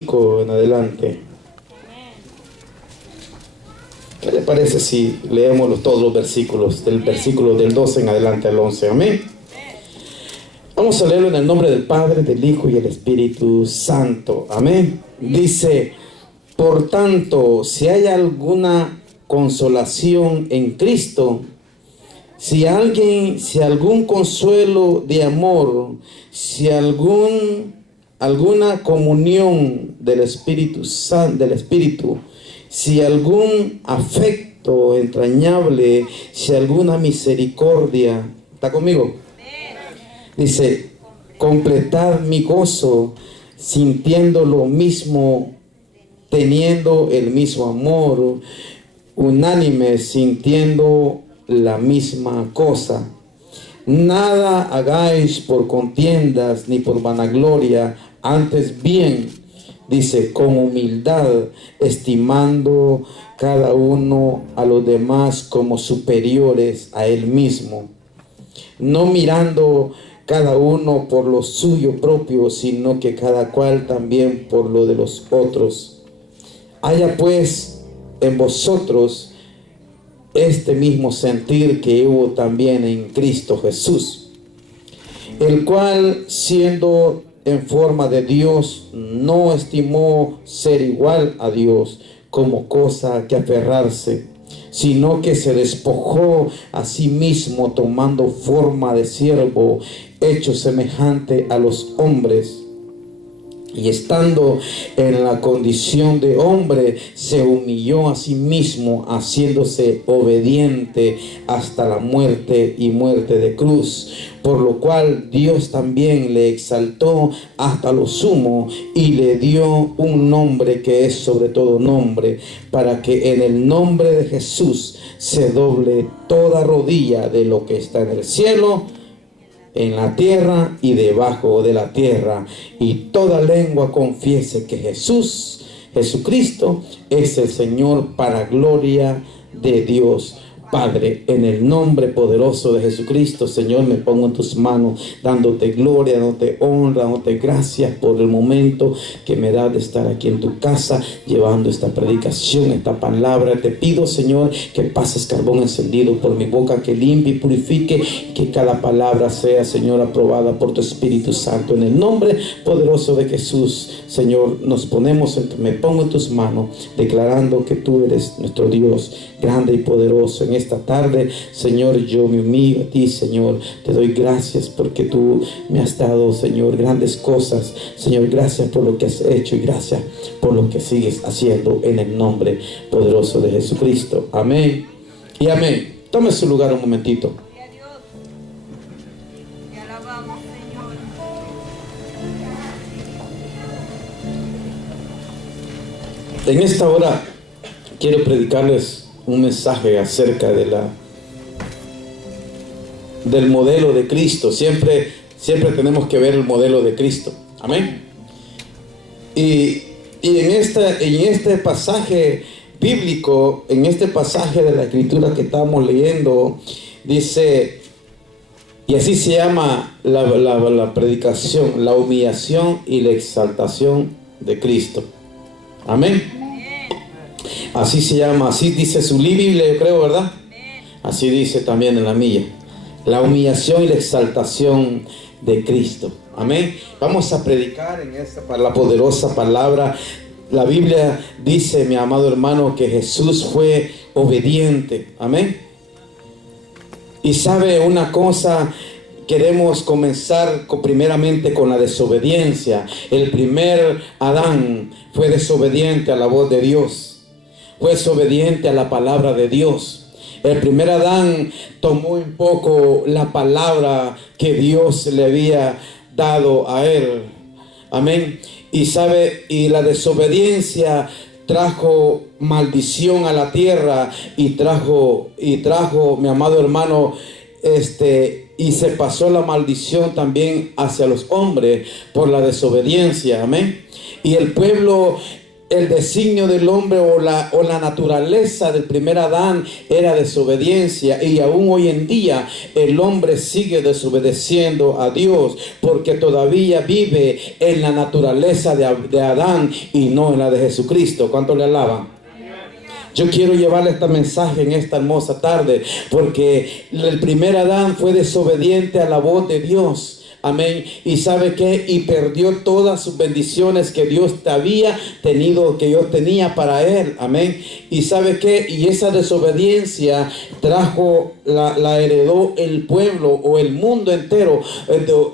En adelante. ¿Qué le parece si leemos todos los versículos, del versículo del 12 en adelante al 11? Amén. Vamos a leerlo en el nombre del Padre, del Hijo y del Espíritu Santo. Amén. Dice: por tanto, si hay alguna consolación en Cristo, si algún consuelo de amor, si alguna comunión del Espíritu Santo, si algún afecto entrañable, si alguna misericordia. ¿Está conmigo? Dice: completad mi gozo, sintiendo lo mismo, teniendo el mismo amor, unánime, sintiendo la misma cosa. Nada hagáis por contiendas ni por vanagloria, antes bien, dice, con humildad, estimando cada uno a los demás como superiores a él mismo, no mirando cada uno por lo suyo propio, sino que cada cual también por lo de los otros. Haya pues en vosotros este mismo sentir que hubo también en Cristo Jesús, el cual, siendo en forma de Dios, no estimó ser igual a Dios como cosa que aferrarse, sino que se despojó a sí mismo, tomando forma de siervo, hecho semejante a los hombres. Y estando en la condición de hombre, se humilló a sí mismo, haciéndose obediente hasta la muerte y muerte de cruz. Por lo cual Dios también le exaltó hasta lo sumo y le dio un nombre que es sobre todo nombre, para que en el nombre de Jesús se doble toda rodilla de lo que está en el cielo, en la tierra y debajo de la tierra, y toda lengua confiese que Jesucristo es el Señor, para gloria de Dios Padre. En el nombre poderoso de Jesucristo, Señor, me pongo en tus manos, dándote gloria, dándote honra, dándote gracias por el momento que me da de estar aquí en tu casa, llevando esta predicación, esta palabra. Te pido, Señor, que pases carbón encendido por mi boca, que limpie y purifique, que cada palabra sea, Señor, aprobada por tu Espíritu Santo. En el nombre poderoso de Jesús, Señor, me pongo en tus manos, declarando que tú eres nuestro Dios grande y poderoso. En esta tarde, Señor, yo me humillo a ti, Señor. Te doy gracias porque tú me has dado, Señor, grandes cosas. Señor, gracias por lo que has hecho y gracias por lo que sigues haciendo, en el nombre poderoso de Jesucristo. Amén y amén. Tome su lugar un momentito. Te alabamos, Señor. En esta hora quiero predicarles un mensaje acerca del modelo de Cristo. Siempre tenemos que ver el modelo de Cristo. Amén. Y en este pasaje bíblico, en este pasaje de la Escritura que estamos leyendo, dice, y así se llama la predicación: la humillación y la exaltación de Cristo. Amén. Así se llama, así dice su Biblia, yo creo, ¿verdad? Así dice también en la mía: la humillación y la exaltación de Cristo. Amén. Vamos a predicar en la poderosa palabra. La Biblia dice, mi amado hermano, que Jesús fue obediente. Amén. Y sabe una cosa, queremos comenzar primeramente con la desobediencia. El primer Adán fue desobediente a la voz de Dios, fue desobediente a la palabra de Dios. El primer Adán tomó un poco la palabra que Dios le había dado a él. Amén. Y la desobediencia trajo maldición a la tierra, y trajo, mi amado hermano, y se pasó la maldición también hacia los hombres por la desobediencia. Amén. Y el pueblo el designio del hombre o la naturaleza del primer Adán era desobediencia, y aún hoy en día el hombre sigue desobedeciendo a Dios porque todavía vive en la naturaleza de Adán y no en la de Jesucristo. ¿Cuánto le alaban? Yo quiero llevarle este mensaje en esta hermosa tarde, porque el primer Adán fue desobediente a la voz de Dios. Amén. ¿Y sabe qué? Y perdió todas sus bendiciones que Dios había tenido, que Dios tenía para él. Amén. ¿Y sabe qué? Y esa desobediencia la heredó el pueblo o el mundo entero. Heredó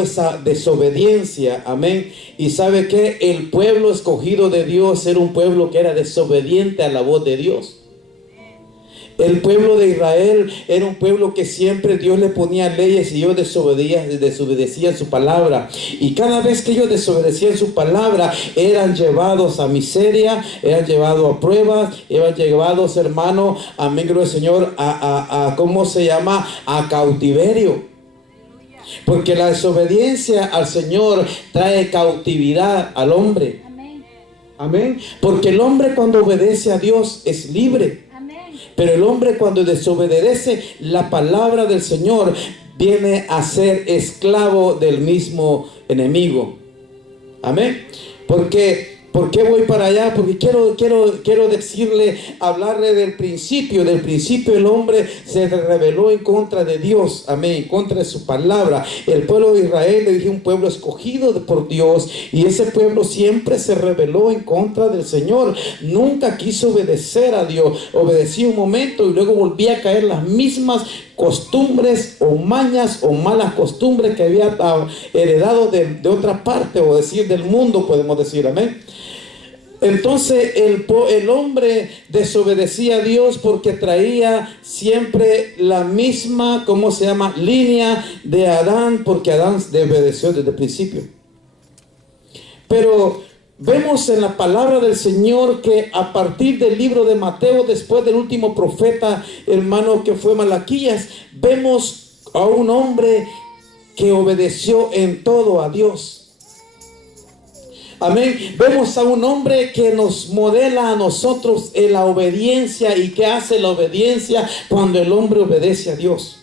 esa desobediencia. Amén. ¿Y sabe qué? El pueblo escogido de Dios era un pueblo que era desobediente a la voz de Dios. El pueblo de Israel era un pueblo que siempre Dios le ponía leyes y ellos desobedecían su palabra. Y cada vez que ellos desobedecían su palabra, eran llevados a miseria, eran llevados a pruebas, eran llevados, hermano, amén, gloria al Señor, ¿cómo se llama? A cautiverio. Porque la desobediencia al Señor trae cautividad al hombre. Amén. Porque el hombre cuando obedece a Dios es libre. Pero el hombre cuando desobedece la palabra del Señor viene a ser esclavo del mismo enemigo. Amén. ¿Por qué voy para allá? Porque quiero decirle, hablarle del principio. Del principio el hombre se rebeló en contra de Dios. Amén. En contra de su palabra. El pueblo de Israel, le dije, un pueblo escogido por Dios. Y ese pueblo siempre se rebeló en contra del Señor. Nunca quiso obedecer a Dios. Obedeció un momento y luego volvía a caer las mismas costumbres o mañas o malas costumbres que había heredado de otra parte, o decir del mundo, podemos decir. Amén. Entonces el hombre desobedecía a Dios porque traía siempre la misma, ¿cómo se llama? Línea de Adán, porque Adán desobedeció desde el principio. Pero vemos en la palabra del Señor que a partir del libro de Mateo, después del último profeta, hermano, que fue Malaquías, vemos a un hombre que obedeció en todo a Dios. Amén. Vemos a un hombre que nos modela a nosotros en la obediencia. ¿Y qué hace la obediencia cuando el hombre obedece a Dios?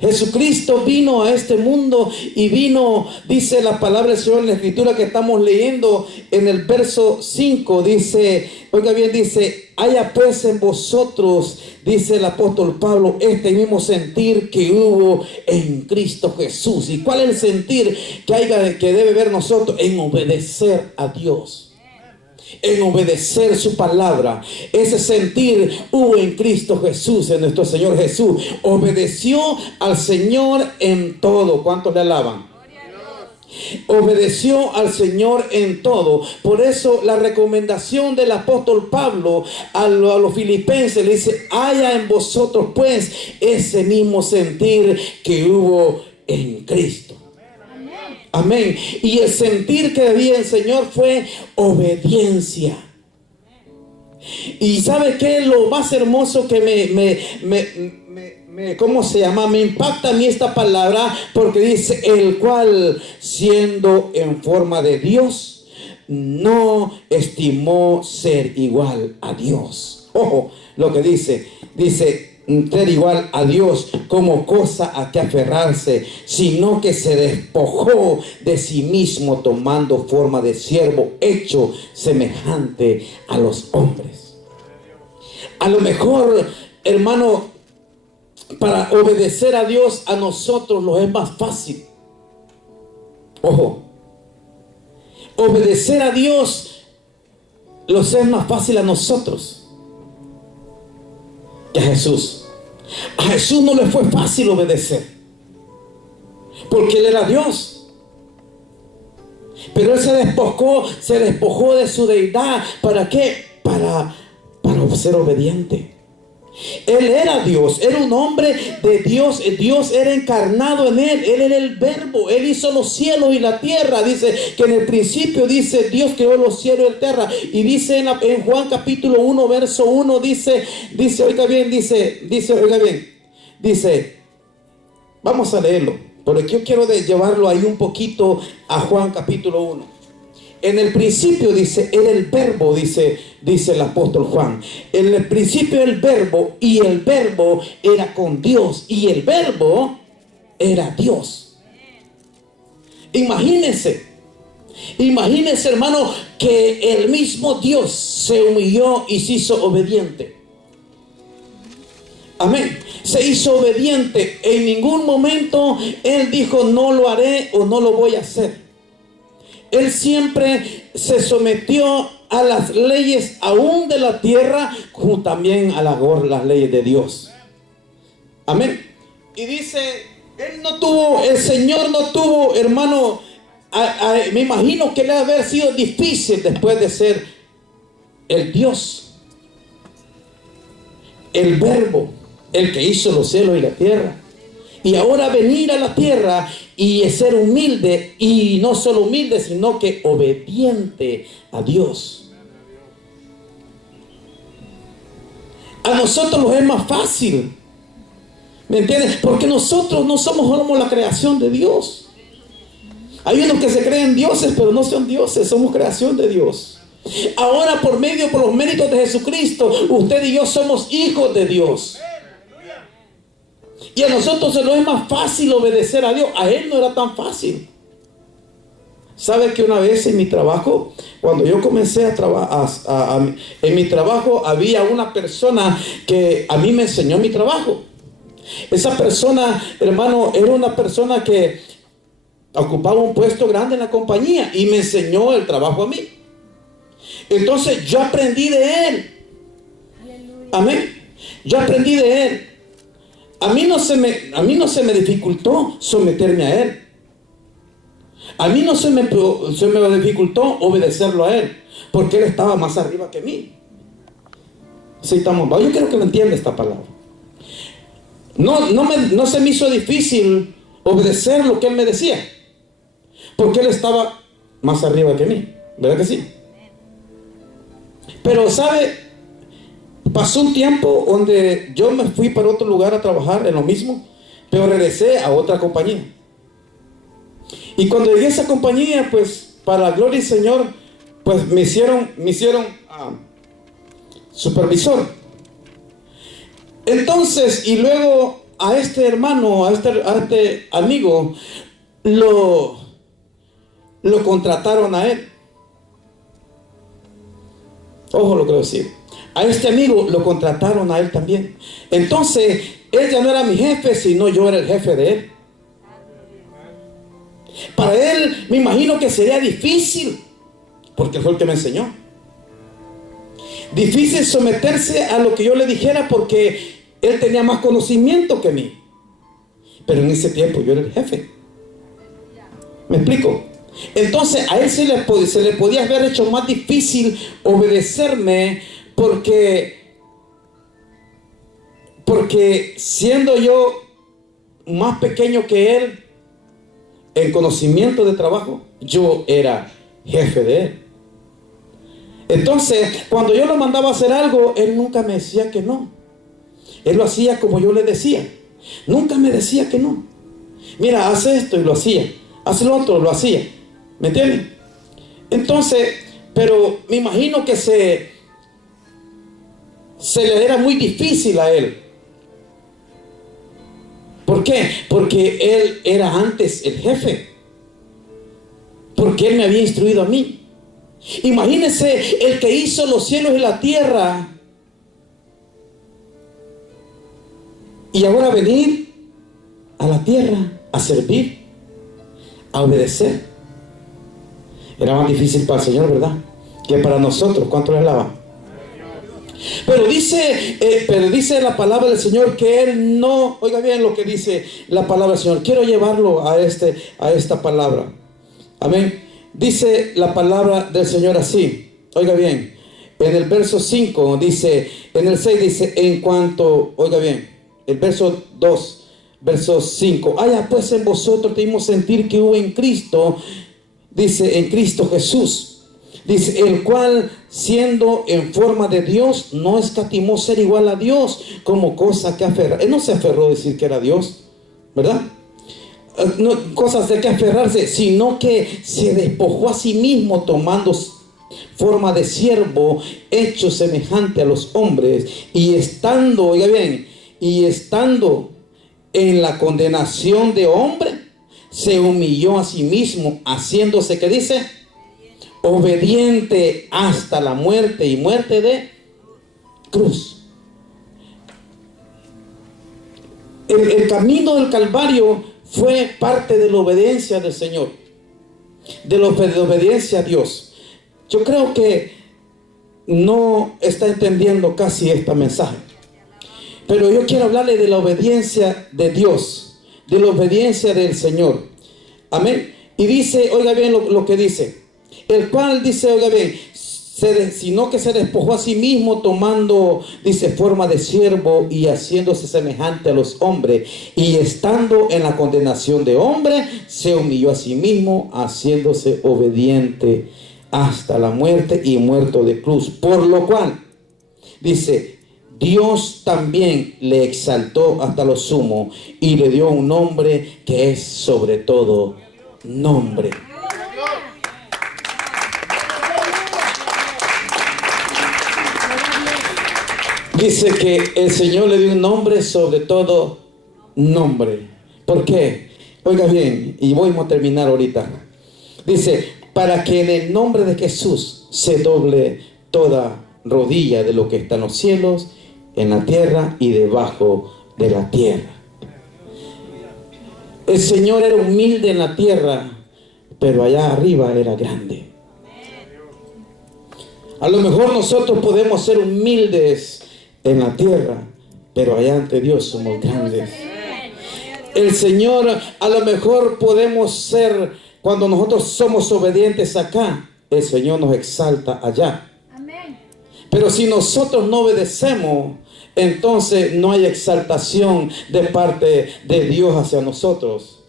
Jesucristo vino a este mundo y vino, dice la palabra del Señor en la escritura que estamos leyendo en el verso 5, dice, oiga bien, dice, haya pues en vosotros, dice el apóstol Pablo, este mismo sentir que hubo en Cristo Jesús. ¿Y cuál es el sentir que debe ver nosotros? En obedecer a Dios. En obedecer su palabra. Ese sentir hubo en Cristo Jesús, en nuestro Señor Jesús. Obedeció al Señor en todo. ¿Cuántos le alaban? Obedeció al Señor en todo. Por eso la recomendación del apóstol Pablo a los filipenses le dice, haya en vosotros pues ese mismo sentir que hubo en Cristo. Amén. Y el sentir que había el Señor fue obediencia. Y ¿sabe qué? Lo más hermoso que ¿cómo se llama? Me impacta a mí esta palabra, porque dice, el cual siendo en forma de Dios, no estimó ser igual a Dios. Ojo, lo que dice, ser igual a Dios como cosa a que aferrarse, sino que se despojó de sí mismo, tomando forma de siervo, hecho semejante a los hombres. A lo mejor, hermano, para obedecer a Dios a nosotros nos es más fácil. Ojo, obedecer a Dios nos es más fácil a nosotros que a Jesús. A Jesús no le fue fácil obedecer, porque Él era Dios. Pero Él se despojó de su deidad. ¿Para qué? Para ser obediente. Él era Dios, era un hombre de Dios. Dios era encarnado en él. Él era el verbo. Él hizo los cielos y la tierra. Dice que en el principio, dice, Dios creó los cielos y la tierra. Y dice en Juan capítulo 1 verso 1, dice, oiga bien, dice, vamos a leerlo, porque yo quiero llevarlo ahí un poquito a Juan capítulo 1. en el principio, dice, era el verbo, dice el apóstol Juan. En el principio era el verbo, y el verbo era con Dios, y el verbo era Dios. Imagínense, hermano, que el mismo Dios se humilló y se hizo obediente. Amén. Se hizo obediente. En ningún momento Él dijo, no lo haré o no lo voy a hacer. Él siempre se sometió a las leyes aún de la tierra, como también a las leyes de Dios. Amén. Y dice, el Señor no tuvo, hermano, me imagino que le ha de haber sido difícil después de ser el Dios, el Verbo, el que hizo los cielos y la tierra. Y ahora venir a la tierra y ser humilde, y no solo humilde, sino que obediente a Dios. A nosotros nos es más fácil, ¿me entiendes? Porque nosotros no somos la creación de Dios. Hay unos que se creen dioses, pero no son dioses, somos creación de Dios. Ahora por los méritos de Jesucristo, usted y yo somos hijos de Dios. Y a nosotros se nos es más fácil obedecer a Dios. A Él no era tan fácil. ¿Sabe que una vez en mi trabajo, cuando yo comencé a trabajar, en mi trabajo había una persona que a mí me enseñó mi trabajo? Esa persona, hermano, era una persona que ocupaba un puesto grande en la compañía y me enseñó el trabajo a mí. Entonces yo aprendí de él. Amén. Yo aprendí de él. A mí no se me dificultó someterme a él. A mí no se me dificultó obedecerlo a él, porque él estaba más arriba que mí. Sí, estamos. Yo quiero que lo entienda esta palabra. No se me hizo difícil obedecer lo que él me decía, porque él estaba más arriba que mí. ¿Verdad que sí? Pero ¿sabe? Pasó un tiempo donde yo me fui para otro lugar a trabajar en lo mismo, pero regresé a otra compañía. Y cuando llegué a esa compañía, pues para la gloria del Señor, pues me hicieron supervisor. Entonces, y luego a este hermano, a este amigo, lo contrataron a él. Ojo lo que voy a decir. A este amigo lo contrataron a él también. Entonces, él ya no era mi jefe, sino yo era el jefe de él. Para él, me imagino que sería difícil, porque fue el que me enseñó. Difícil someterse a lo que yo le dijera, porque él tenía más conocimiento que mí. Pero en ese tiempo yo era el jefe. ¿Me explico? Entonces a él se le podía haber hecho más difícil obedecerme, porque siendo yo más pequeño que él en conocimiento de trabajo, yo era jefe de él. Entonces, cuando yo lo mandaba a hacer algo, él nunca me decía que no. Él lo hacía como yo le decía. Nunca me decía que no. Mira, haz esto, y lo hacía. Haz lo otro, lo hacía. ¿Me entienden? Entonces, pero me imagino que se le era muy difícil a él. ¿Por qué? Porque él era antes el jefe. Porque él me había instruido a mí. Imagínense, el que hizo los cielos y la tierra, y ahora venir a la tierra a servir, a obedecer. Era más difícil para el Señor, ¿verdad?, que para nosotros. ¿Cuánto le alaba? Pero dice la palabra del Señor que Él no, oiga bien lo que dice la palabra del Señor. Quiero llevarlo a esta palabra. Amén. Dice la palabra del Señor así. Oiga bien. En el verso 5 dice, en el 6 dice, en cuanto, oiga bien, el verso 2, verso 5. Haya pues en vosotros debimos sentir que hubo en Cristo, dice, en Cristo Jesús. Dice, el cual siendo en forma de Dios, no escatimó ser igual a Dios como cosa que aferrar. Él no se aferró a decir que era Dios, ¿verdad? no, cosas de que aferrarse, sino que se despojó a sí mismo tomando forma de siervo, hecho semejante a los hombres, y estando, oiga bien, y estando en la condenación de hombre, se humilló a sí mismo, haciéndose, ¿qué dice? Obediente hasta la muerte, y muerte de cruz. El camino del Calvario fue parte de la obediencia del Señor, de la obediencia a Dios. Yo creo que no está entendiendo casi este mensaje, pero yo quiero hablarle de la obediencia de Dios, de la obediencia del Señor. Amén. Y dice, oiga bien lo que dice, el cual dice, oiga bien, sino que se despojó a sí mismo tomando, dice, forma de siervo y haciéndose semejante a los hombres, y estando en la condenación de hombre, se humilló a sí mismo, haciéndose obediente hasta la muerte, y muerto de cruz. Por lo cual, dice, Dios también le exaltó hasta lo sumo y le dio un nombre que es sobre todo nombre. Dice que el Señor le dio un nombre sobre todo nombre. ¿Por qué? Oiga bien, y voy a terminar ahorita. Dice, para que en el nombre de Jesús se doble toda rodilla de lo que está en los cielos, en la tierra y debajo de la tierra. El Señor era humilde en la tierra, pero allá arriba era grande. A lo mejor nosotros podemos ser humildes en la tierra, pero allá ante Dios somos grandes. El Señor, a lo mejor podemos ser, cuando nosotros somos obedientes acá, el Señor nos exalta allá. Pero si nosotros no obedecemos, entonces no hay exaltación de parte de Dios hacia nosotros.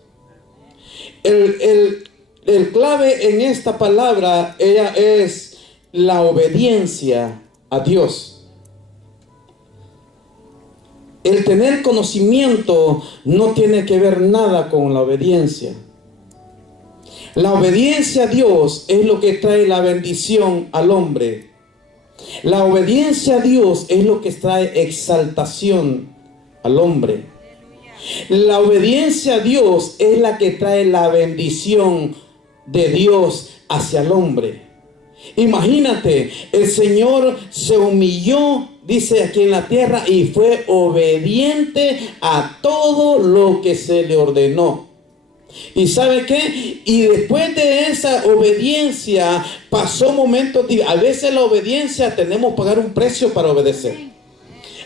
El clave en esta palabra, ella es la obediencia a Dios. El tener conocimiento no tiene que ver nada con la obediencia. La obediencia a Dios es lo que trae la bendición al hombre. La obediencia a Dios es lo que trae exaltación al hombre. La obediencia a Dios es la que trae la bendición de Dios hacia el hombre. Imagínate, el Señor se humilló, dice aquí en la tierra, y fue obediente a todo lo que se le ordenó. ¿Y sabe qué? Y después de esa obediencia pasó momentos, a veces la obediencia tenemos que pagar un precio para obedecer.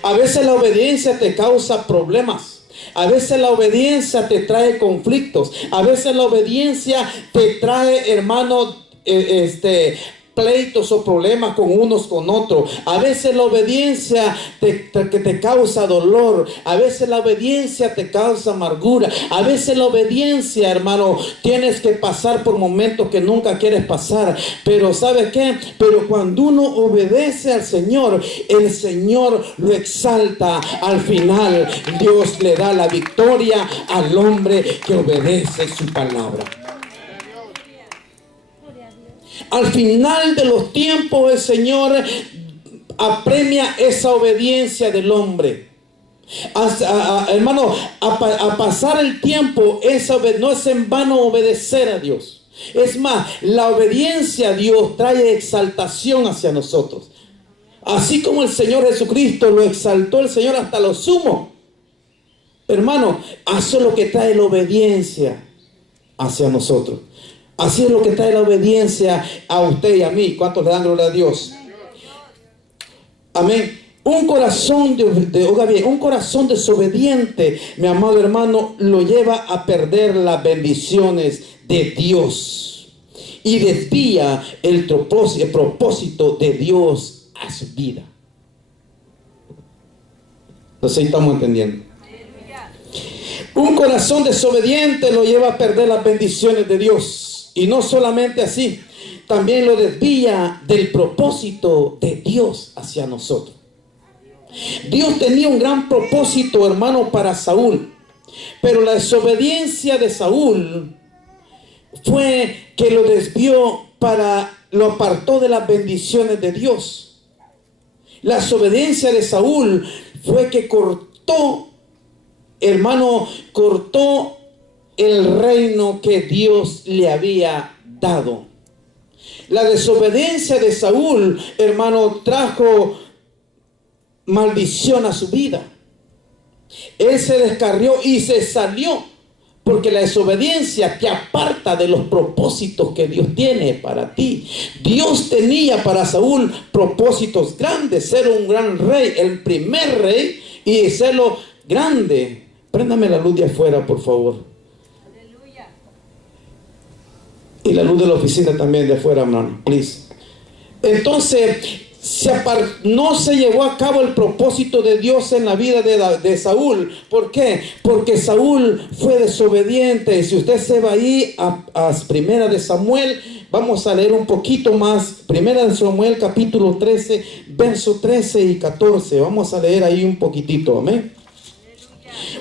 A veces la obediencia te causa problemas. A veces la obediencia te trae conflictos. A veces la obediencia te trae, hermano, pleitos o problemas con unos con otros. A veces la obediencia te causa dolor. A veces la obediencia te causa amargura. A veces la obediencia, hermano, tienes que pasar por momentos que nunca quieres pasar. Pero ¿sabes qué? Pero cuando uno obedece al Señor, el Señor lo exalta. Al final, Dios le da la victoria al hombre que obedece su palabra. Al final de los tiempos, el Señor apremia esa obediencia del hombre. Hermano, a pasar el tiempo, no es en vano obedecer a Dios. Es más, la obediencia a Dios trae exaltación hacia nosotros. Así como el Señor Jesucristo lo exaltó el Señor hasta lo sumo. Hermano, eso es lo que trae la obediencia hacia nosotros. Así es lo que trae la obediencia a usted y a mí. ¿Cuántos le dan gloria a Dios? Amén. Un corazón oiga bien, un corazón desobediente, mi amado hermano, lo lleva a perder las bendiciones de Dios y desvía el propósito de Dios a su vida. ¿Lo estamos entendiendo? Un corazón desobediente lo lleva a perder las bendiciones de Dios. Y no solamente así, también lo desvía del propósito de Dios hacia nosotros. Dios tenía un gran propósito, hermano, para Saúl. Pero la desobediencia de Saúl fue que lo desvió, lo apartó de las bendiciones de Dios. La desobediencia de Saúl fue que cortó el reino que Dios le había dado. La desobediencia de Saúl, hermano, trajo maldición a su vida. Él se descarrió y se salió, porque la desobediencia te aparta de los propósitos que Dios tiene para ti. Dios tenía para Saúl propósitos grandes, ser un gran rey, el primer rey, y serlo grande. Préndame la luz de afuera, por favor. Aleluya. Y la luz de la oficina también de afuera, hermano, please. Entonces, no se llevó a cabo el propósito de Dios en la vida de Saúl. ¿Por qué? Porque Saúl fue desobediente. Si usted se va ahí a Primera de Samuel, vamos a leer un poquito más. Primera de Samuel, capítulo 13, verso 13 y 14. Vamos a leer ahí un poquitito, amén.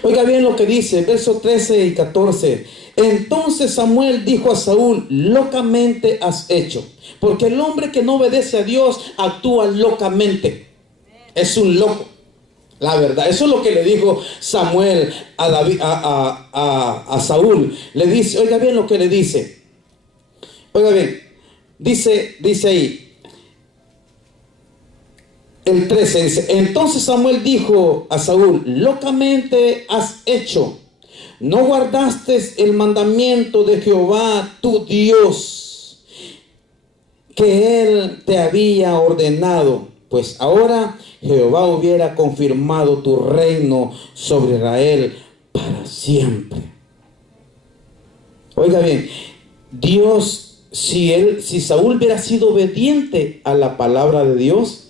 Oiga bien lo que dice, verso 13 y 14. Entonces Samuel dijo a Saúl: locamente has hecho. Porque el hombre que no obedece a Dios actúa locamente. Es un loco. La verdad, eso es lo que le dijo Samuel a Saúl. Le dice, oiga bien lo que le dice. Oiga bien, dice ahí. El 13 dice: entonces Samuel dijo a Saúl: locamente has hecho. No guardaste el mandamiento de Jehová tu Dios, que él te había ordenado, pues ahora Jehová hubiera confirmado tu reino sobre Israel para siempre. Oiga bien, Dios, si Saúl hubiera sido obediente a la palabra de Dios,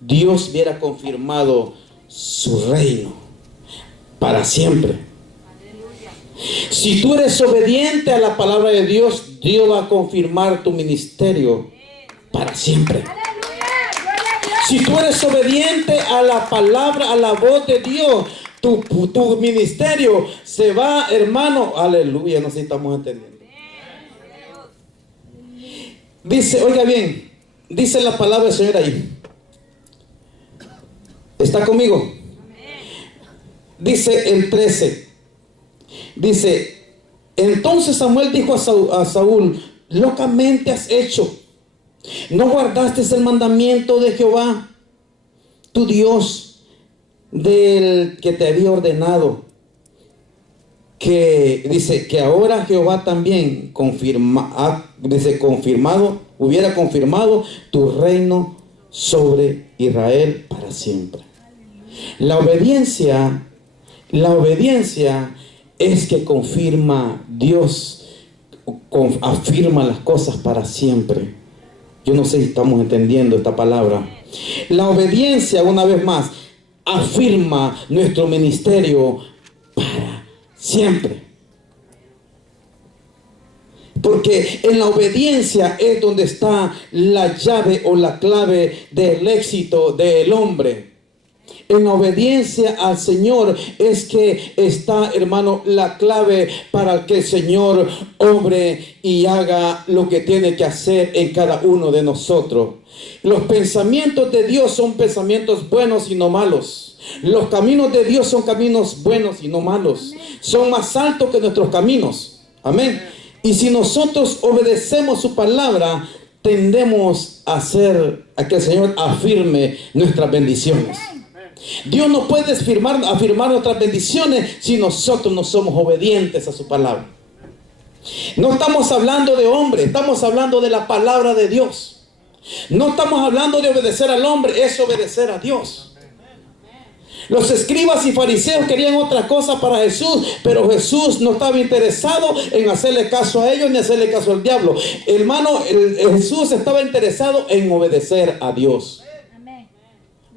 Dios hubiera confirmado su reino para siempre. Aleluya. Si tú eres obediente a la palabra de Dios, Dios va a confirmar tu ministerio para siempre. Si tú eres obediente a la palabra, a la voz de Dios, tu ministerio se va, hermano. Aleluya, no sé si estamos entendiendo. Dice, oiga bien, dice la palabra del Señor ahí. ¿Está conmigo? Dice el 13. Dice: entonces Samuel dijo a Saúl: locamente has hecho. No guardaste el mandamiento de Jehová tu Dios, del que te había ordenado. Que dice que ahora Jehová también hubiera confirmado tu reino sobre Israel para siempre. La obediencia es que confirma Dios, afirma las cosas para siempre. Yo no sé si estamos entendiendo esta palabra. La obediencia, una vez más, afirma nuestro ministerio para siempre. Porque en la obediencia es donde está la llave o la clave del éxito del hombre. En la obediencia al Señor es que está, hermano, la clave para que el Señor obre y haga lo que tiene que hacer en cada uno de nosotros. Los pensamientos de Dios son pensamientos buenos y no malos. Los caminos de Dios son caminos buenos y no malos. Son más altos que nuestros caminos. Amén. Y si nosotros obedecemos su palabra, tendemos a hacer a que el Señor afirme nuestras bendiciones. Dios no puede afirmar nuestras bendiciones si nosotros no somos obedientes a su palabra. No estamos hablando de hombre, estamos hablando de la palabra de Dios. No estamos hablando de obedecer al hombre, es obedecer a Dios. Los escribas y fariseos querían otra cosa para Jesús, pero Jesús no estaba interesado en hacerle caso a ellos ni hacerle caso al diablo. Hermano, Jesús estaba interesado en obedecer a Dios.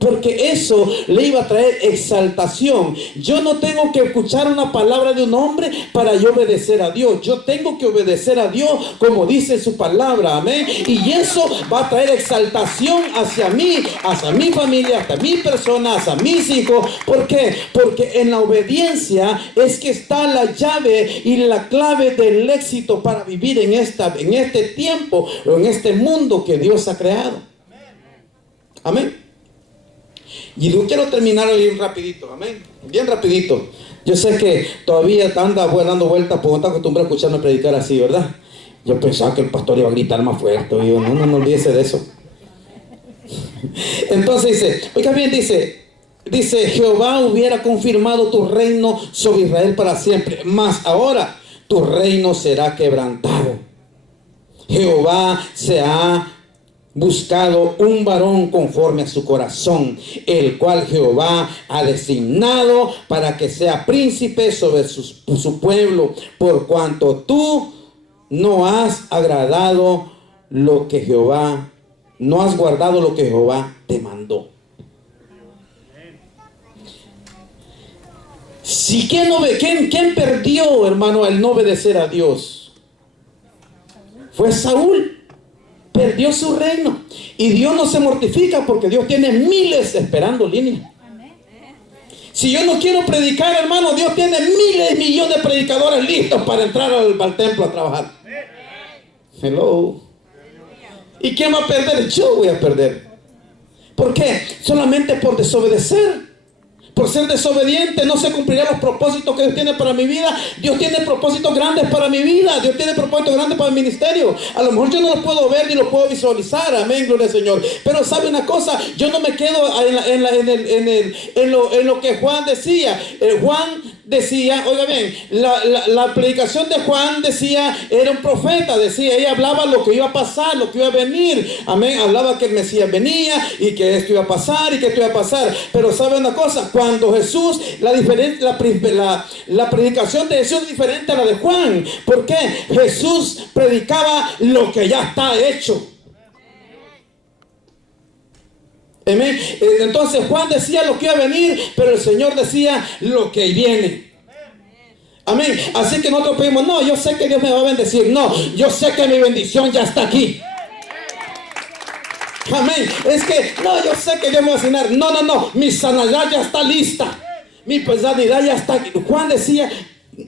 porque eso le iba a traer exaltación. Yo no tengo que escuchar una palabra de un hombre para yo obedecer a Dios. Yo tengo que obedecer a Dios como dice su palabra, amén. Y eso va a traer exaltación hacia mí, hacia mi familia, hacia mi persona, hacia mis hijos. ¿Por qué? Porque en la obediencia es que está la llave y la clave del éxito para vivir en este tiempo o en este mundo que Dios ha creado. Amén. Y yo quiero terminar bien rapidito, amén, bien rapidito. Yo sé que todavía anda dando vueltas porque no está acostumbrado a escucharme predicar así, ¿verdad? Yo pensaba que el pastor iba a gritar más fuerte. Y yo, no olvídese de eso. Entonces dice, oiga bien, dice, Jehová hubiera confirmado tu reino sobre Israel para siempre, mas ahora tu reino será quebrantado. Jehová se ha buscado un varón conforme a su corazón, el cual Jehová ha designado para que sea príncipe sobre su pueblo, por cuanto tú no has agradado lo que Jehová, no has guardado lo que Jehová te mandó. Si ¿quién perdió, hermano, al no obedecer a Dios? Fue Saúl. Perdió su reino. Y Dios no se mortifica porque Dios tiene miles esperando línea. Si yo no quiero predicar, hermano, Dios tiene miles, millones de predicadores listos para entrar al templo a trabajar. Hello. ¿Y quién va a perder? Yo voy a perder. ¿Por qué? Solamente por desobedecer. Por ser desobediente no se cumplirán los propósitos que Dios tiene para mi vida. Dios tiene propósitos grandes para mi vida. Dios tiene propósitos grandes para el ministerio. A lo mejor yo no los puedo ver ni los puedo visualizar. Amén, gloria al Señor. Pero sabe una cosa, yo no me quedo en lo que Juan decía. Juan decía, oiga bien, la predicación de Juan decía, era un profeta, decía, ella hablaba lo que iba a pasar, lo que iba a venir. Amén, hablaba que el Mesías venía y que esto iba a pasar y que esto iba a pasar. Pero sabe una cosa, cuando Jesús, la predicación de Jesús es diferente a la de Juan. ¿Por qué? Jesús predicaba lo que ya está hecho. Amén. Entonces Juan decía lo que iba a venir, pero el Señor decía lo que viene. Amén. Así que nosotros pedimos, no, yo sé que Dios me va a bendecir. No, yo sé que mi bendición ya está aquí. Amén. Es que, no, yo sé que Dios me va a sanar. No, mi sanidad ya está lista. Mi sanidad ya está aquí. Juan decía,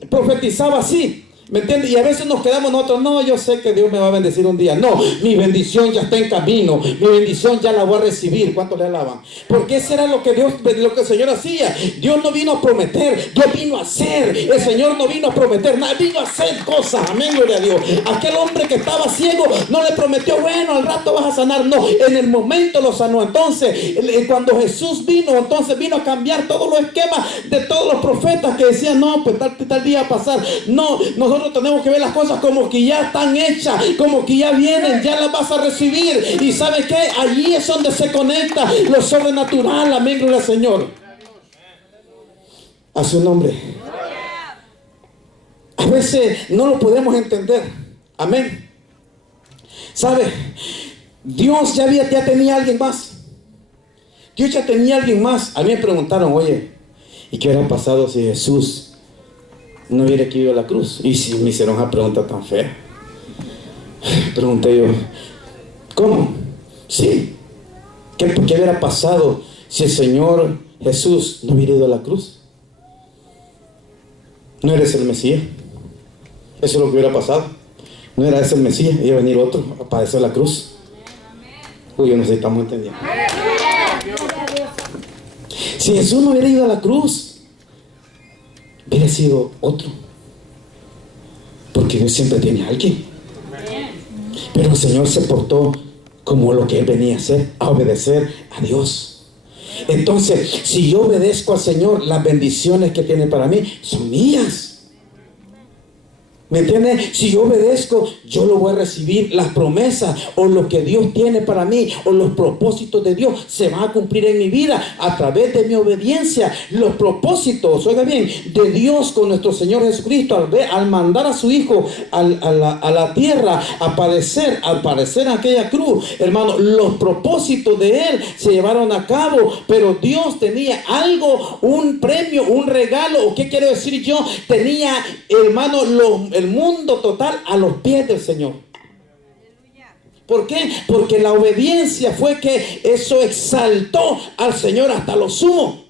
profetizaba así. ¿Me entiendes? Y a veces nos quedamos nosotros, no, yo sé que Dios me va a bendecir un día. No, mi bendición ya está en camino. Mi bendición ya la voy a recibir. ¿Cuánto le alaban? Porque eso era lo que el Señor hacía. Dios no vino a prometer, Dios vino a hacer. El Señor no vino a prometer nada, vino a hacer cosas. Amén, gloria a Dios. Aquel hombre que estaba ciego no le prometió, bueno, al rato vas a sanar. No, en el momento lo sanó. Entonces, cuando Jesús vino, entonces vino a cambiar todos los esquemas de todos los profetas que decían, no, pues tal día va a pasar. No, nosotros tenemos que ver las cosas como que ya están hechas, como que ya vienen, ya las vas a recibir. Y ¿sabe qué? Allí es donde se conecta lo sobrenatural. Amén, gloria al Señor. A su nombre. A veces no lo podemos entender. Amén. ¿Sabe? Dios ya tenía a alguien más. Dios ya tenía a alguien más. A mí me preguntaron, oye, ¿y qué hubiera pasado si Jesús no hubiera ido a la cruz? Y si me hicieron una pregunta tan fea. Pregunté yo, ¿cómo? Sí. ¿Qué hubiera pasado si el Señor Jesús no hubiera ido a la cruz? ¿No eres el Mesías? Eso es lo que hubiera pasado. No era ese el Mesías, iba a venir otro a padecer la cruz. Uy, yo no sé si estamos entendiendo. Si Jesús no hubiera ido a la cruz, hubiera sido otro. Porque Dios siempre tiene a alguien. Pero el Señor se portó como lo que Él venía a hacer, a obedecer a Dios. Entonces, si yo obedezco al Señor, las bendiciones que tiene para mí son mías. ¿Me entiendes? Si yo obedezco, yo lo voy a recibir. Las promesas o lo que Dios tiene para mí o los propósitos de Dios se van a cumplir en mi vida a través de mi obediencia. Los propósitos, oiga bien, de Dios con nuestro Señor Jesucristo al mandar a su Hijo a la tierra a padecer en aquella cruz, hermano, los propósitos de Él se llevaron a cabo, pero Dios tenía algo, un premio, un regalo. ¿O qué quiero decir yo? Tenía, hermano, el mundo total a los pies del Señor. ¿Por qué? Porque la obediencia fue que eso exaltó al Señor hasta lo sumo.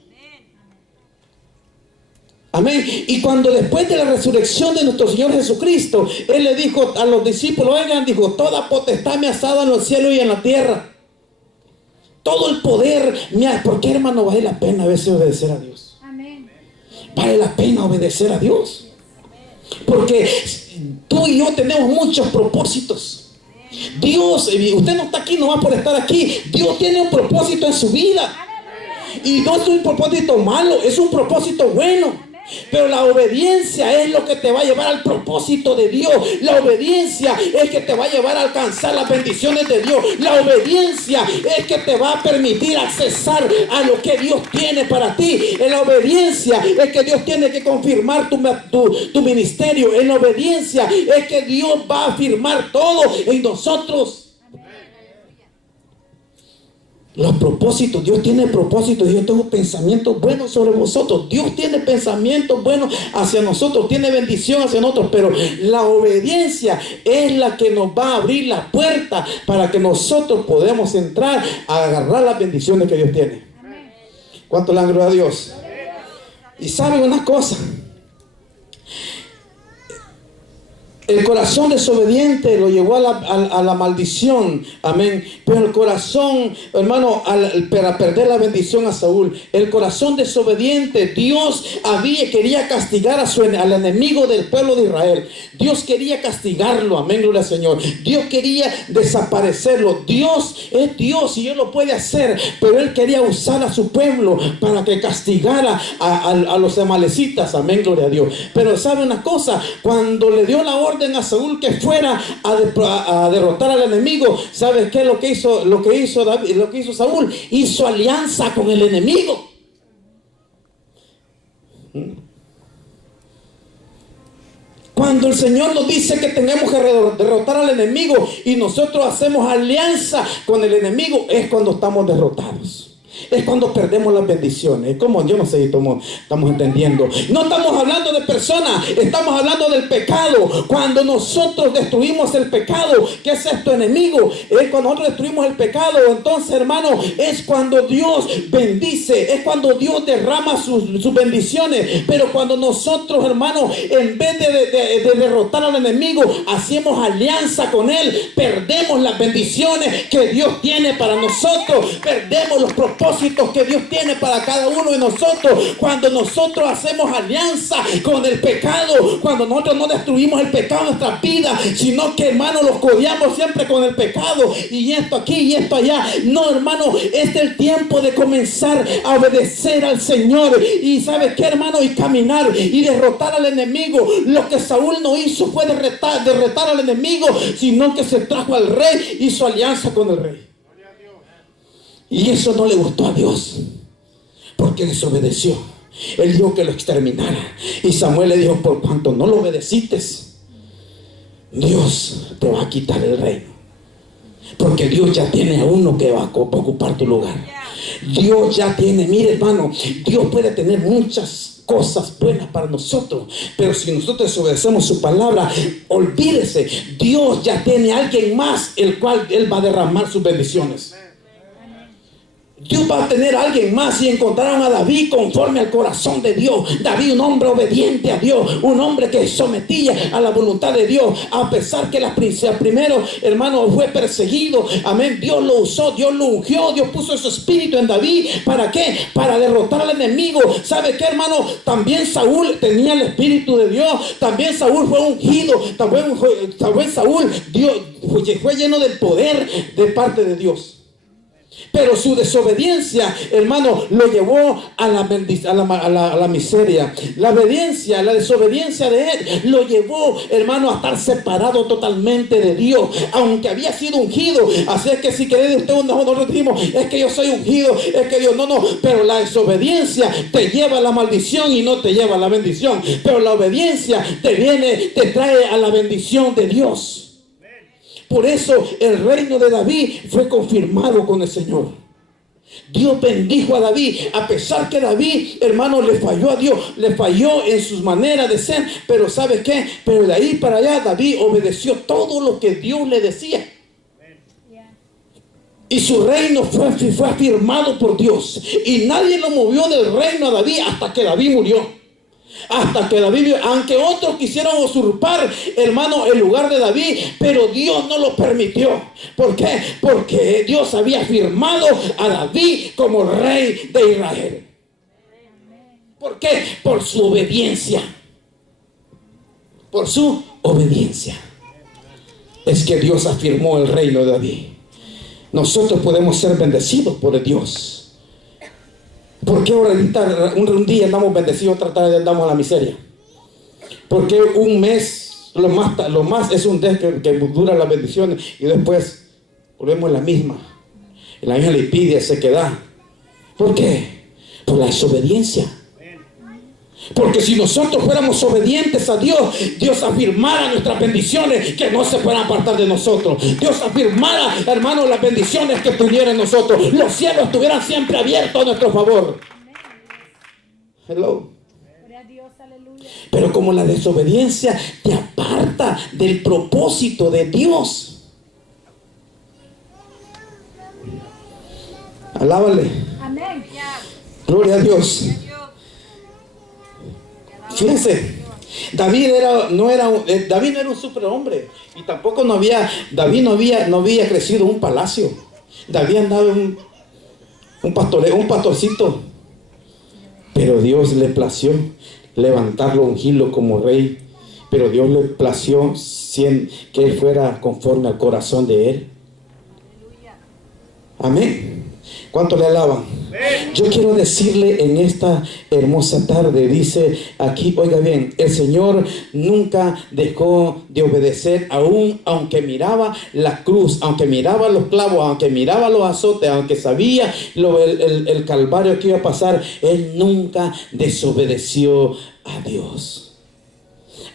Amén. Y cuando después de la resurrección de nuestro Señor Jesucristo, Él le dijo a los discípulos, oigan, dijo, toda potestad me ha dado en los cielos y en la tierra. Todo el poder. ¿Por qué, hermano, vale la pena a veces obedecer a Dios? Amén. Vale la pena obedecer a Dios. Porque tú y yo tenemos muchos propósitos. Dios, usted no está aquí nomás por estar aquí. Dios tiene un propósito en su vida. Y no es un propósito malo, es un propósito bueno. Pero la obediencia es lo que te va a llevar al propósito de Dios. La obediencia es que te va a llevar a alcanzar las bendiciones de Dios. La obediencia es que te va a permitir accesar a lo que Dios tiene para ti. En la obediencia es que Dios tiene que confirmar tu ministerio. En la obediencia es que Dios va a afirmar todo en nosotros. Los propósitos, Dios tiene propósitos. Yo tengo pensamientos buenos sobre vosotros. Dios tiene pensamientos buenos hacia nosotros, tiene bendición hacia nosotros. Pero la obediencia es la que nos va a abrir la puerta para que nosotros podamos entrar a agarrar las bendiciones que Dios tiene. ¿Cuánto le dan gloria a Dios? Y saben una cosa, el corazón desobediente lo llevó a la maldición. Amén. Pero el corazón, hermano, para perder la bendición a Saúl. El corazón desobediente, Dios quería castigar al enemigo del pueblo de Israel. Dios quería castigarlo. Amén, gloria al Señor. Dios quería desaparecerlo. Dios es Dios y Él lo puede hacer. Pero Él quería usar a su pueblo para que castigara a los amalecitas. Amén, gloria a Dios. Pero sabe una cosa, cuando le dio la orden a Saúl que fuera a derrotar al enemigo, ¿sabes qué? Lo que hizo Saúl, hizo alianza con el enemigo. Cuando el Señor nos dice que tenemos que derrotar al enemigo y nosotros hacemos alianza con el enemigo, es cuando estamos derrotados. Es cuando perdemos las bendiciones. Como yo no sé si estamos entendiendo. No estamos hablando de personas, estamos hablando del pecado. Cuando nosotros destruimos el pecado, ¿qué es esto, enemigo? Es cuando nosotros destruimos el pecado. Entonces, hermano, es cuando Dios bendice, es cuando Dios derrama sus bendiciones. Pero cuando nosotros, hermano, en vez de derrotar al enemigo, hacemos alianza con él, perdemos las bendiciones que Dios tiene para nosotros, perdemos los propósitos que Dios tiene para cada uno de nosotros. Cuando nosotros hacemos alianza con el pecado, cuando nosotros no destruimos el pecado en nuestras vidas, sino que, hermano, los codeamos siempre con el pecado, y esto aquí y esto allá. No, hermano, es el tiempo de comenzar a obedecer al Señor. Y ¿sabe qué, hermano? Y caminar y derrotar al enemigo. Lo que Saúl no hizo fue derrotar al enemigo, sino que se trajo al rey, hizo alianza con el rey. Y eso no le gustó a Dios, porque desobedeció. Él dijo que lo exterminara. Y Samuel le dijo, por cuanto no lo obedeciste, Dios te va a quitar el reino. Porque Dios ya tiene a uno que va a ocupar tu lugar. Dios ya tiene, mire, hermano, Dios puede tener muchas cosas buenas para nosotros, pero si nosotros desobedecemos su palabra, olvídese, Dios ya tiene a alguien más, el cual Él va a derramar sus bendiciones. Dios va a tener a alguien más. Y encontraron a David conforme al corazón de Dios. David, un hombre obediente a Dios, un hombre que sometía a la voluntad de Dios, a pesar que primero, hermano, fue perseguido. Amén. Dios lo usó, Dios lo ungió, Dios puso su espíritu en David. ¿Para qué? Para derrotar al enemigo. ¿Sabe qué, hermano? También Saúl tenía el espíritu de Dios. También Saúl fue ungido. También Saúl fue lleno del poder de parte de Dios. Pero su desobediencia, hermano, lo llevó a la miseria. La obediencia, la desobediencia de él lo llevó, hermano, a estar separado totalmente de Dios, aunque había sido ungido. Así es que si queréis usted, nosotros decimos, es que yo soy ungido, es que Dios, no, pero la desobediencia te lleva a la maldición y no te lleva a la bendición. Pero la obediencia te trae a la bendición de Dios. Por eso el reino de David fue confirmado con el Señor. Dios bendijo a David, a pesar que David, hermano, le falló a Dios, le falló en sus maneras de ser. Pero ¿sabe qué? Pero de ahí para allá David obedeció todo lo que Dios le decía. Y su reino fue afirmado por Dios. Y nadie lo movió del reino a David hasta que David murió. Hasta que David, aunque otros quisieron usurpar, hermano, el lugar de David, pero Dios no lo permitió. ¿Por qué? Porque Dios había firmado a David como rey de Israel. ¿Por qué? Por su obediencia. Por su obediencia. Es que Dios afirmó el reino de David. Nosotros podemos ser bendecidos por Dios. ¿Por qué ahorita un día andamos bendecidos, otra vez andamos a la miseria? Porque un mes, lo más es un mes que dura las bendiciones y después volvemos en la misma lipidia, sequedad. ¿Por qué? Por la desobediencia. Porque si nosotros fuéramos obedientes a Dios, Dios afirmara nuestras bendiciones que no se puedan apartar de nosotros. Dios afirmara, hermanos, las bendiciones que tuviera en nosotros. Los cielos estuvieran siempre abiertos a nuestro favor. Hello. Pero como la desobediencia te aparta del propósito de Dios. Alábale. Amén. Gloria a Dios. Fíjense, David no era un superhombre y tampoco David no había crecido en un palacio. David andaba en un pastorcito, pero Dios le plació levantarlo, ungirlo como rey. Pero Dios le plació que él fuera conforme al corazón de él. Amén. ¿Cuánto le alaban? Yo quiero decirle en esta hermosa tarde, dice aquí, oiga bien, el Señor nunca dejó de obedecer, aún aunque miraba la cruz, aunque miraba los clavos, aunque miraba los azotes, aunque sabía el calvario que iba a pasar, Él nunca desobedeció a Dios.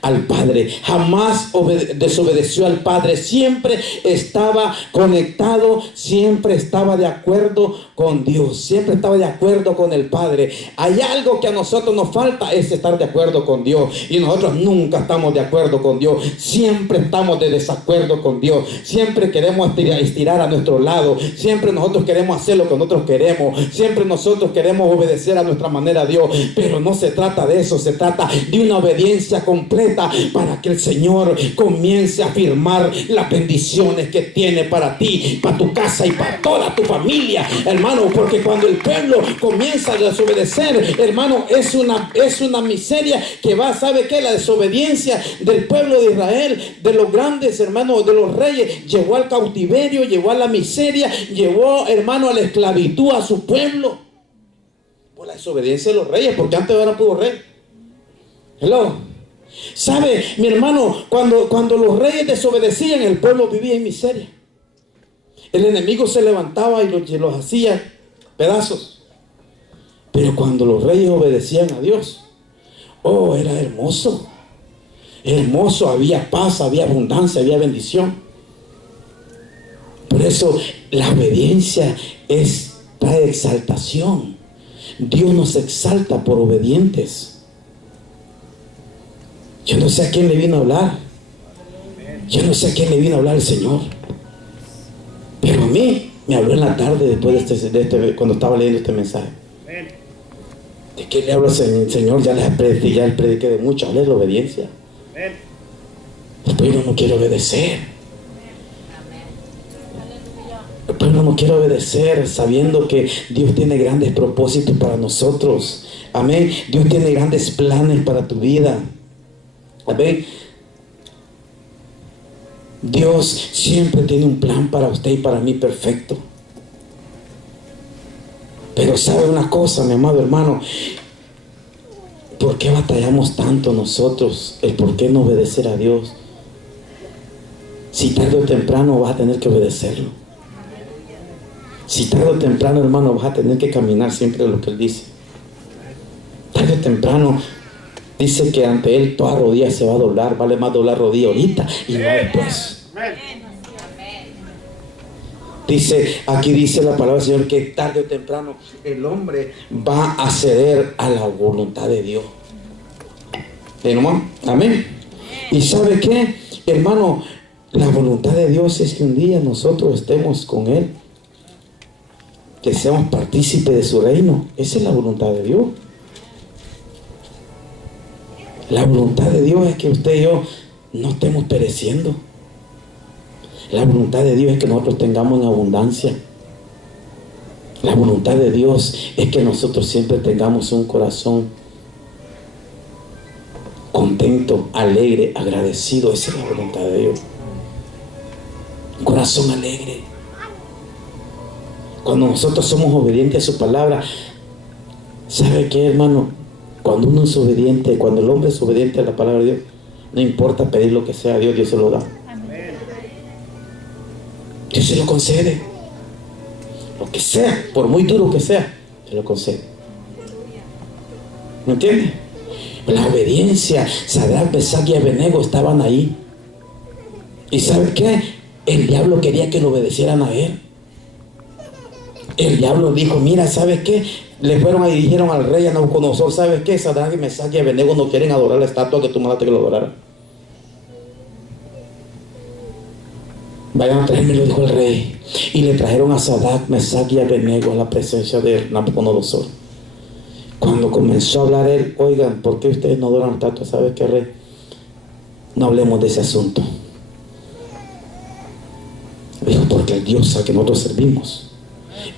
Al Padre, jamás desobedeció al Padre, siempre estaba conectado, siempre estaba de acuerdo con Dios, siempre estaba de acuerdo con el Padre. Hay algo que a nosotros nos falta, es estar de acuerdo con Dios, y nosotros nunca estamos de acuerdo con Dios, siempre estamos de desacuerdo con Dios, siempre queremos estirar a nuestro lado, siempre nosotros queremos hacer lo que nosotros queremos, siempre nosotros queremos obedecer a nuestra manera a Dios, pero no se trata de eso, se trata de una obediencia completa para que el Señor comience a afirmar las bendiciones que tiene para ti, para tu casa y para toda tu familia, hermano, porque cuando el pueblo comienza a desobedecer, hermano, es una miseria que va, ¿sabe qué? La desobediencia del pueblo de Israel, de los grandes, hermanos, de los reyes, llevó al cautiverio, llevó a la miseria, llevó, hermano, a la esclavitud a su pueblo, por la desobediencia de los reyes, porque antes eran puros reyes. Hello. ¿Sabe, mi hermano? Cuando los reyes desobedecían, el pueblo vivía en miseria. El enemigo se levantaba y los hacía pedazos. Pero cuando los reyes obedecían a Dios, oh, era hermoso. Hermoso, había paz, había abundancia, había bendición. Por eso la obediencia trae exaltación. Dios nos exalta por obedientes. Yo no sé a quién le vino a hablar. Yo no sé a quién le vino a hablar el Señor. Pero a mí me habló en la tarde después de cuando estaba leyendo este mensaje. ¿De qué le hablo al Señor? Ya les prediqué de mucho. Hablé de la obediencia. El pueblo no quiere obedecer. El pueblo no quiere obedecer sabiendo que Dios tiene grandes propósitos para nosotros. Amén. Dios tiene grandes planes para tu vida. Amén. Dios siempre tiene un plan para usted y para mí perfecto. Pero sabe una cosa, mi amado hermano, ¿por qué batallamos tanto nosotros? El por qué no obedecer a Dios. Si tarde o temprano vas a tener que obedecerlo. Si tarde o temprano, hermano, vas a tener que caminar siempre lo que Él dice. Tarde o temprano, dice que ante Él toda rodilla se va a doblar. Vale más doblar rodilla ahorita y no después. Dice, aquí dice la palabra del Señor que tarde o temprano el hombre va a ceder a la voluntad de Dios. Amén. ¿Y sabe qué, hermano? La voluntad de Dios es que un día nosotros estemos con Él, que seamos partícipes de su reino. Esa es la voluntad de Dios. La voluntad de Dios es que usted y yo no estemos pereciendo. La voluntad de Dios es que nosotros tengamos en abundancia. La voluntad de Dios es que nosotros siempre tengamos un corazón contento, alegre, agradecido. Esa es la voluntad de Dios. Un corazón alegre. Cuando nosotros somos obedientes a su palabra, ¿sabe qué, hermano? Cuando uno es obediente, cuando el hombre es obediente a la palabra de Dios, no importa pedir lo que sea a Dios, Dios se lo da. Dios se lo concede. Lo que sea, por muy duro que sea, se lo concede. ¿Me entiende? La obediencia, Sadrac, Mesach y Abednego estaban ahí. ¿Y sabe qué? El diablo quería que lo obedecieran a él. El diablo dijo, mira, ¿sabes qué? Le fueron y dijeron al rey Nabucodonosor, ¿sabes qué? Sadrac, Mesach y Abednego no quieren adorar la estatua que tú mandaste que lo adoraran. Vayan a traérmelo, dijo el rey. Y le trajeron a Sadrac, Mesach y Abednego a la presencia de Nabucodonosor. Cuando comenzó a hablar él, oigan, ¿por qué ustedes no adoran la estatua? ¿Sabes qué, rey? No hablemos de ese asunto. Dijo, porque el Dios al que nosotros servimos,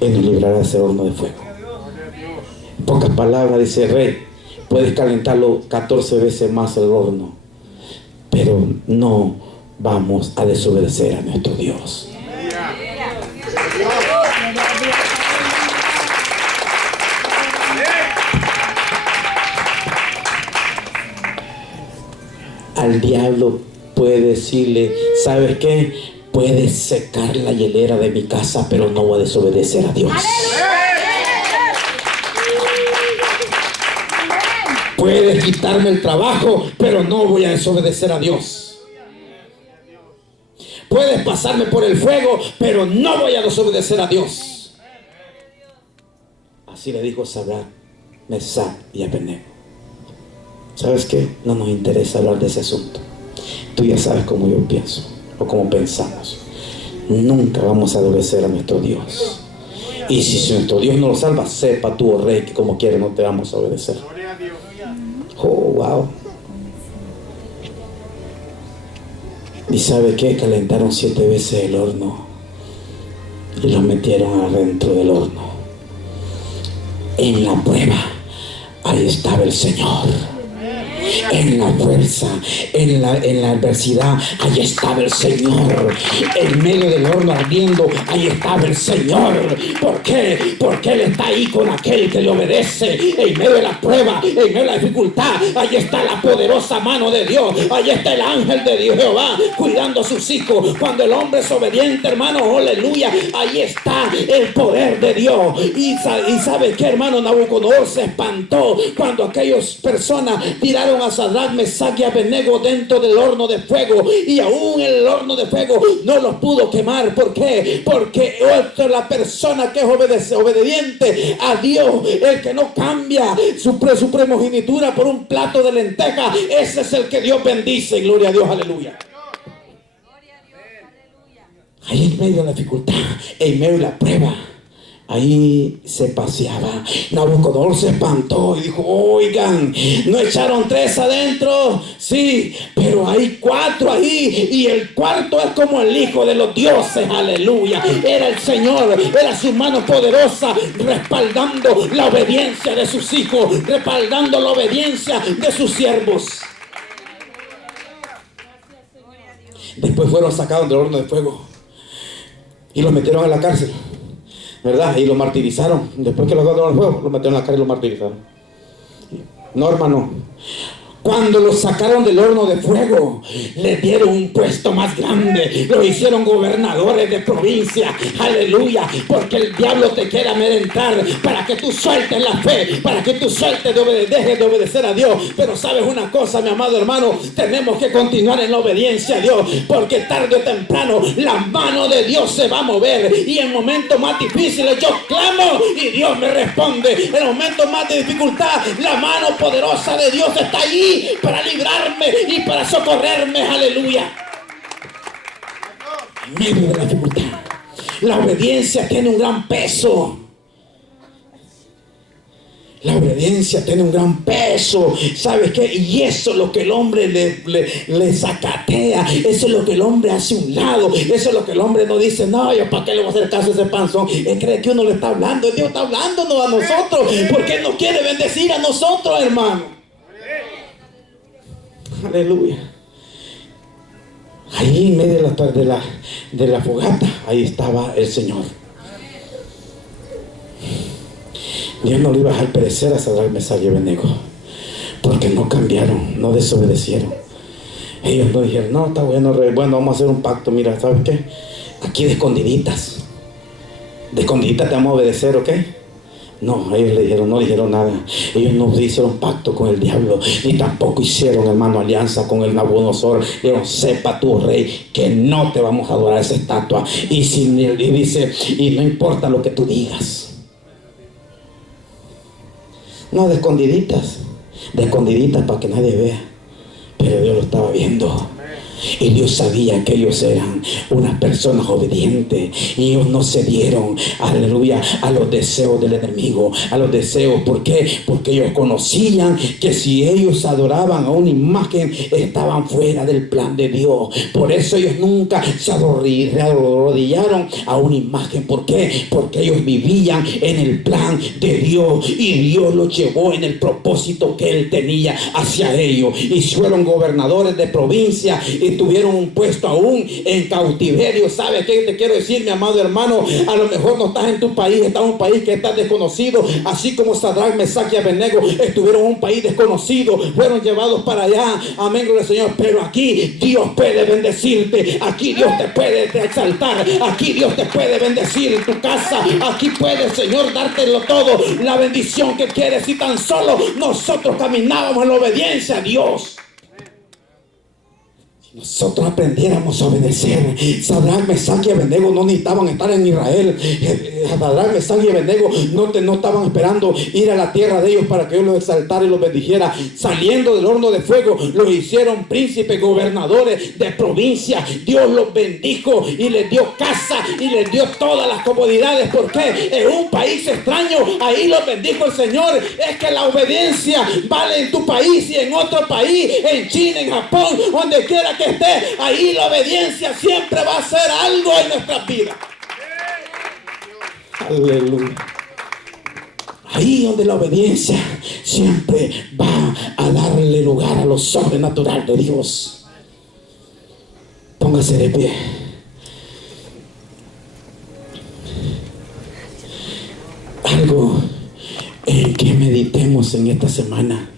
Él nos librará de ese horno de fuego. En pocas palabras, dice el rey, puedes calentarlo 14 veces más el horno, pero no vamos a desobedecer a nuestro Dios. Al diablo puede decirle, ¿sabes qué? Puedes secar la hielera de mi casa, pero no voy a desobedecer a Dios. Puedes quitarme el trabajo, pero no voy a desobedecer a Dios. Puedes pasarme por el fuego, pero no voy a desobedecer a Dios. Así le dijo Sadrac, Mesach y Abednego. ¿Sabes qué? No nos interesa hablar de ese asunto. Tú ya sabes cómo yo pienso o cómo pensamos. Nunca vamos a obedecer a nuestro Dios. Y si nuestro Dios no lo salva, sepa tú, oh rey, que como quiera no te vamos a obedecer. Oh, wow. ¿Y sabe qué? Calentaron 7 veces el horno y los metieron adentro del horno. En la prueba, ahí estaba el Señor. En la fuerza, en la adversidad, ahí estaba el Señor. En medio del horno ardiendo, ahí estaba el Señor. ¿Por qué? Porque Él está ahí con aquel que le obedece. En medio de la prueba, en medio de la dificultad, ahí está la poderosa mano de Dios. Ahí está el ángel de Dios Jehová cuidando a sus hijos. Cuando el hombre es obediente, hermano, aleluya, ahí está el poder de Dios. Y sabe qué, hermano, Nabucodonosor se espantó cuando aquellas personas tiraron a Sadrac, Mesach y Abednego dentro del horno de fuego, y aún el horno de fuego no los pudo quemar. ¿Por qué? Porque la persona que es obediente a Dios, el que no cambia su primogenitura por un plato de lenteja, ese es el que Dios bendice. Gloria a Dios, aleluya. Ahí en medio de la dificultad, en medio de la prueba, ahí se paseaba. Nabucodonosor se espantó y dijo, oigan, ¿no echaron 3 adentro? Sí, pero hay 4 ahí, y el cuarto es como el hijo de los dioses, aleluya. Era el Señor, era su mano poderosa respaldando la obediencia de sus hijos, respaldando la obediencia de sus siervos. Después fueron sacados del horno de fuego y los metieron a la cárcel. ¿verdad? Y lo martirizaron. Después que lo agarraron al fuego, lo metieron en la cara y lo martirizaron. No, hermano. Cuando lo sacaron del horno de fuego, le dieron un puesto más grande. Lo hicieron gobernadores de provincia. Aleluya. Porque el diablo te quiere amedrentar para que tú sueltes la fe, para que tú sueltes dejes de obedecer a Dios. Pero sabes una cosa, mi amado hermano, tenemos que continuar en la obediencia a Dios, porque tarde o temprano la mano de Dios se va a mover. Y en momentos más difíciles yo clamo y Dios me responde. En momentos más de dificultad, la mano poderosa de Dios está allí para librarme y para socorrerme. Aleluya. En medio de la dificultad, la obediencia tiene un gran peso. La obediencia tiene un gran peso. ¿Sabes qué? Y eso es lo que el hombre le sacatea. Eso es lo que el hombre hace a un lado. Eso es lo que el hombre no dice. No, yo para qué le voy a hacer caso a ese panzón. Él cree que uno le está hablando. Dios está hablándonos a nosotros, porque Él nos quiere bendecir a nosotros, hermano. Aleluya. Ahí en medio de la fogata, ahí estaba el Señor. Dios no le iba a dejar perecer a Sadrach, Mesach y Abednego, porque no cambiaron, no desobedecieron. Ellos no dijeron, no, está bueno, bueno, vamos a hacer un pacto. Mira, ¿sabes qué? Aquí de escondiditas te vamos a obedecer, ¿ok? No, ellos le dijeron, no dijeron nada. Ellos no hicieron pacto con el diablo, ni tampoco hicieron, hermano, alianza con el Nabucodonosor. Dijeron, sepa tú, rey, que no te vamos a adorar esa estatua. Y dice, y no importa lo que tú digas. No, de escondiditas para que nadie vea. Pero Dios lo estaba viendo. Y Dios sabía que ellos eran unas personas obedientes, y ellos no cedieron, aleluya, a los deseos del enemigo, a los deseos. ¿Por qué? Porque ellos conocían que si ellos adoraban a una imagen, estaban fuera del plan de Dios. Por eso ellos nunca se arrodillaron a una imagen. ¿Por qué? Porque ellos vivían en el plan de Dios, y Dios los llevó en el propósito que Él tenía hacia ellos. Y fueron gobernadores de provincia, y tuvieron un puesto aún en cautiverio. ¿Sabes qué te quiero decir, mi amado hermano? A lo mejor no estás en tu país, estás en un país que está desconocido, así como Sadrach, Mesach y Abednego estuvieron en un país desconocido, fueron llevados para allá. Amén, gloria al Señor. Pero aquí Dios puede bendecirte, aquí Dios te puede exaltar, aquí Dios te puede bendecir en tu casa, aquí puede el Señor dártelo todo, la bendición que quieres, si tan solo nosotros caminábamos en la obediencia a Dios. Nosotros aprendiéramos a obedecer. Sadrach, Mesach y Abednego no necesitaban estar en Israel. Sadrach, Mesach y Abednego no estaban esperando ir a la tierra de ellos para que Dios los exaltara y los bendijera. Saliendo del horno de fuego, los hicieron príncipes, gobernadores de provincia. Dios los bendijo y les dio casa y les dio todas las comodidades. ¿Por qué? En un país extraño, ahí los bendijo el Señor. Es que la obediencia vale en tu país y en otro país, en China, en Japón, donde quiera que esté, ahí la obediencia siempre va a hacer algo en nuestras vidas. Aleluya. Ahí donde la obediencia siempre va a darle lugar a lo sobrenatural de Dios. Póngase de pie. Algo en que meditemos en esta semana.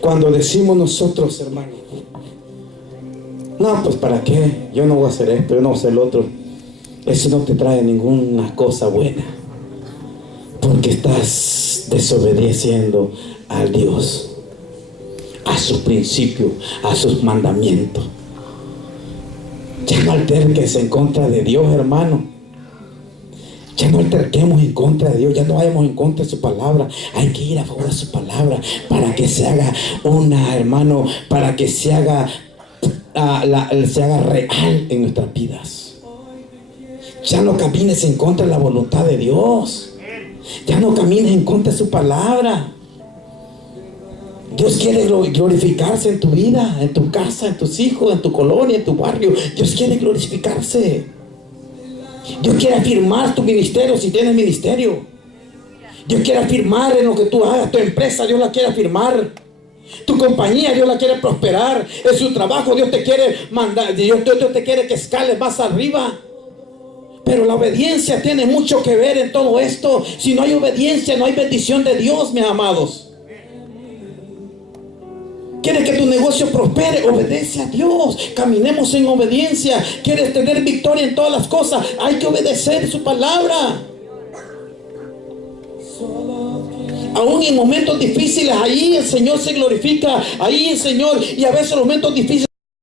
Cuando decimos nosotros, hermano, no, pues para qué, yo no voy a hacer esto, yo no voy a hacer lo otro, eso no te trae ninguna cosa buena, porque estás desobedeciendo al Dios, a sus principios, a sus mandamientos. Ya no alterques en contra de Dios, hermano. Ya no alterquemos en contra de Dios, ya no vayamos en contra de su palabra. Hay que ir a favor de su palabra para que se haga hermano, para que se haga real en nuestras vidas. Ya no camines en contra de la voluntad de Dios. Ya no camines en contra de su palabra. Dios quiere glorificarse en tu vida, en tu casa, en tus hijos, en tu colonia, en tu barrio. Dios quiere glorificarse. Dios quiere afirmar tu ministerio si tienes ministerio. Dios quiere afirmar en lo que tú hagas, tu empresa, Dios la quiere afirmar. Tu compañía, Dios la quiere prosperar. En su trabajo, Dios te quiere mandar. Dios te quiere que escales más arriba. Pero la obediencia tiene mucho que ver en todo esto. Si no hay obediencia, no hay bendición de Dios, mis amados. ¿Quieres que tu negocio prospere? Obedece a Dios. Caminemos en obediencia. ¿Quieres tener victoria en todas las cosas? Hay que obedecer su palabra. Aún en momentos difíciles, ahí el Señor se glorifica. Ahí el Señor, y a veces los momentos difíciles